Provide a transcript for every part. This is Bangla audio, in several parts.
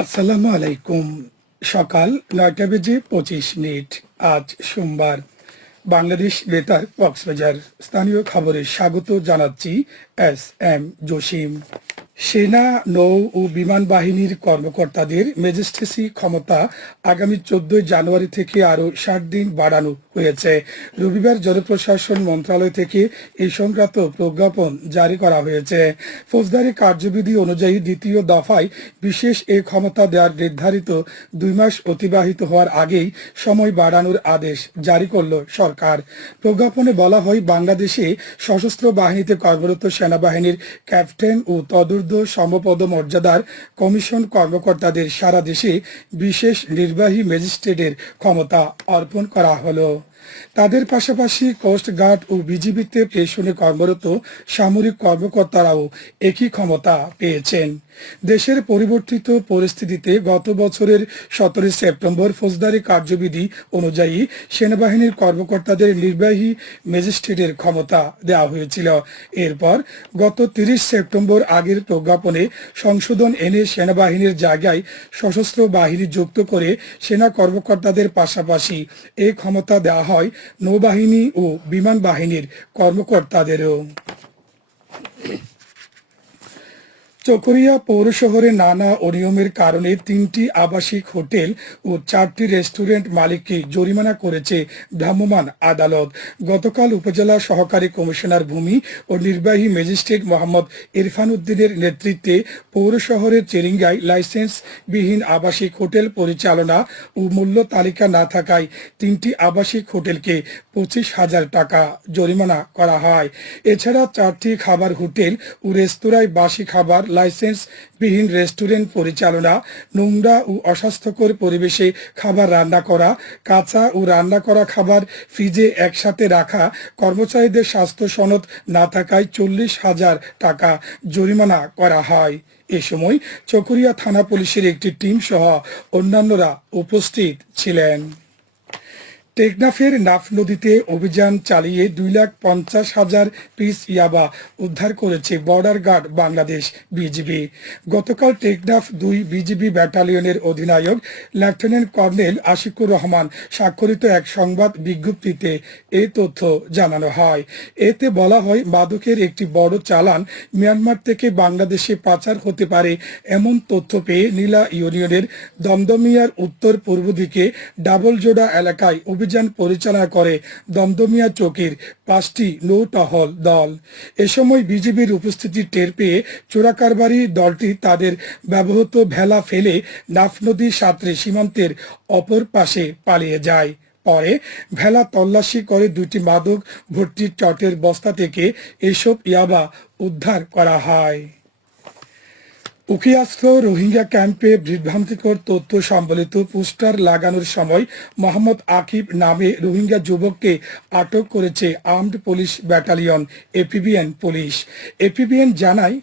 আসসালামু আলাইকুম। সকাল নয়টা বেজে পঁচিশ মিনিট। আজ সোমবার। বাংলাদেশ বেতার কক্সবাজার। স্থানীয় খবরে স্বাগত জানাচ্ছি এস এম জসিম। সেনা, নৌ ও বিমান বাহিনীর কর্মকর্তাদের ম্যাজিস্ট্রেসি ক্ষমতা আগামী চোদ্দই জানুয়ারি থেকে আরও ষাট দিন বাড়ানো হয়েছে। রবিবার জনপ্রশাসন মন্ত্রণালয় থেকে এই সংক্রান্ত প্রজ্ঞাপন জারি করা হয়েছে। ফৌজদারি কার্যবিধি অনুযায়ী দ্বিতীয় দফায় বিশেষ এ ক্ষমতা দেওয়ার নির্ধারিত দুই মাস অতিবাহিত হওয়ার আগেই সময় বাড়ানোর আদেশ জারি করল সরকার। প্রজ্ঞাপনে বলা হয়, বাংলাদেশে সশস্ত্র বাহিনীতে কর্মরত সেনাবাহিনীর ক্যাপ্টেন ও তদূর্ধ্ব সমপদ মর্যাদার কমিশন কর্মকর্তাদের সারা দেশে বিশেষ নির্বাহী ম্যাজিস্ট্রেটের ক্ষমতা অর্পণ করা হলো। তাদের পাশাপাশি কোস্ট গার্ড ও বিজিবিতে পেশনে কর্মরত সামরিক কর্মকর্তারাও একই ক্ষমতা পেয়েছেন। দেশের পরিবর্তিত পরিস্থিতিতে গত বছরের সতেরোই সেপ্টেম্বর ফৌজদারি কার্যবিধি অনুযায়ী সেনাবাহিনীর কর্মকর্তাদের নির্বাহী ম্যাজিস্ট্রেটের ক্ষমতা দেওয়া হয়েছিল। এরপর গত তিরিশ সেপ্টেম্বর আগের প্রজ্ঞাপনে সংশোধন এনে সেনাবাহিনীর জায়গায় সশস্ত্র বাহিনী যুক্ত করে সেনা কর্মকর্তাদের পাশাপাশি এই ক্ষমতা দেওয়া নৌবাহিনী ও বিমান বাহিনীর কর্মকর্তাদেরও। চকরিয়া পৌর শহরে নানা অনিয়মের কারণে তিনটি আবাসিক হোটেল ও চারটি রেস্টুরেন্ট মালিককে জরিমানা করেছে ভ্রাম্যমাণ আদালত। গতকাল উপজেলা সহকারী কমিশনার ভূমি ও নির্বাহী ম্যাজিস্ট্রেট মোহাম্মদ ইরফান উদ্দিনের নেতৃত্বে পৌর শহরের চেরিঙ্গায় লাইসেন্সবিহীন আবাসিক হোটেল পরিচালনা ও মূল্য তালিকা না থাকায় তিনটি আবাসিক হোটেলকে পঁচিশ হাজার টাকা জরিমানা করা হয়। এছাড়া চারটি খাবার হোটেল ও রেস্তোরাঁয় বাসি খাবার লাইসেন্সবিহীন রেস্টুরেন্ট পরিচালনা, নোংরা ও অস্বাস্থ্যকর পরিবেশে খাবার রান্না করা, কাঁচা ও রান্না করা খাবার ফ্রিজে একসাথে রাখা, কর্মচারীদের স্বাস্থ্য সনদ না থাকায় চল্লিশ হাজার টাকা জরিমানা করা হয়। এ সময় চকরিয়া থানা পুলিশের একটি টিম সহ অন্যান্যরা উপস্থিত ছিলেন। টেকনাফের নাফ নদীতে অভিযান চালিয়ে দুই লাখ পঞ্চাশ হাজার পিস ইয়াবা উদ্ধার করেছে বর্ডার গার্ড বাংলাদেশ বিজিবি। গতকাল টেকনাফ দুই বিজিবি ব্যাটালিয়নের অধিনায়ক লেফটেন্যান্ট কর্নেল আশিকুর রহমান স্বাক্ষরিত এক সংবাদ বিজ্ঞপ্তিতে এই তথ্য জানানো হয়। এতে বলা হয়, মাদকের একটি বড় চালান মিয়ানমার থেকে বাংলাদেশে পাচার হতে পারে এমন তথ্য পেয়ে নীলা ইউনিয়নের দমদমিয়ার উত্তর পূর্ব দিকে ডাবলজোড়া এলাকায় অভিযান পরিচালনা করে দমদমিয়া চৌকির পাঁচটি নৌটহল দল। এ সময় বিজিবির উপস্থিতি টের পেয়ে চোরাকারবারি দলটি তাদের ব্যবহৃত ভেলা ফেলে নাফ নদী সাঁতরে সীমান্তের অপর পাশে পালিয়ে যায়। পরে ভেলা তল্লাশি করে দুটি মাদক ভর্তি চটের বস্তা থেকে এসব ইয়াবা উদ্ধার করা হয়। উকিয়াস্ত্র, রোহিঙ্গা ক্যাম্পে বিভ্রান্তিকর তথ্য সম্বলিত পোস্টার লাগানোর সময় মোহাম্মদ আকিব নামে রোহিঙ্গা যুবককে আটক করেছে armed police battalion, APBN police. APBN জানায়,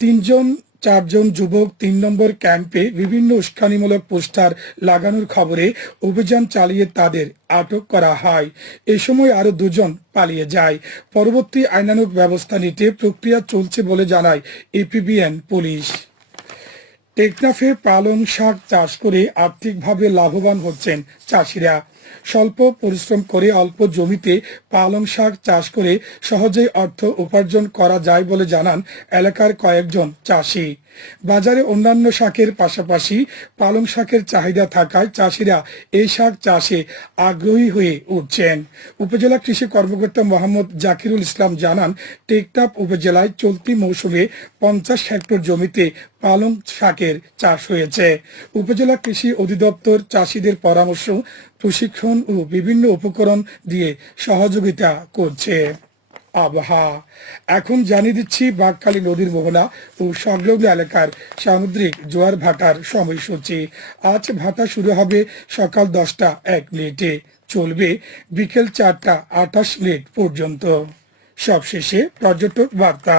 তিনজন, চারজন যুবক তিন নম্বর ক্যাম্পে বিভিন্ন উস্কানিমূলক পোস্টার লাগানোর খবরে অভিযান চালিয়ে তাদের আটক করা হয়। এ সময় আরও দুজন পালিয়ে যায়। পরবর্তী আইনানুক ব্যবস্থা নিতে প্রক্রিয়া চলছে বলে জানায় এপিবিএন পুলিশ। টেকনাফে পালং শাক চাষ করে আর্থিকভাবে লাভবান হচ্ছেন চাষিরা। স্বল্প পরিশ্রম করে অল্প জমিতে পালং শাক চাষ করে সহজেই অর্থ উপার্জন করা যায় বলে জানান এলাকার কয়েকজন চাষি। বাজারে অন্যান্য শাকের পাশাপাশি পালং শাকের চাহিদা থাকায় চাষিরা এই শাক চাষে আগ্রহী হয়ে উঠছেন। উপজেলা কৃষি কর্মকর্তা মোহাম্মদ জাকিরুল ইসলাম জানান, টেকটাপ উপজেলায় চলতি মৌসুমে পঞ্চাশ হেক্টর জমিতে পালং শাকের চাষ হয়েছে। উপজেলা কৃষি অধিদপ্তর চাষিদের পরামর্শ প্রশিক্ষণ ও বিভিন্ন উপকরণ দিয়ে সহযোগিতা করছে। আবহাওয়া এখন জানিয়ে দিচ্ছি, বাঘখালী নদীর মোহনা ও সংলগ্ন এলাকার সামুদ্রিক জোয়ার ভাটার সময়সূচি। আজ ভাটা শুরু হবে সকাল দশটা এক মিনিটে। চলবে বিকেল চারটা আঠাশ মিনিট পর্যন্ত। সবশেষে পর্যটক বার্তা।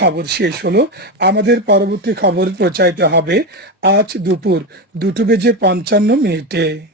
খবর শেষ হলো। আমাদের পরবর্তী খবর প্রচারিত হবে আজ দুপুর দুটো বেজে পঞ্চান্ন মিনিটে।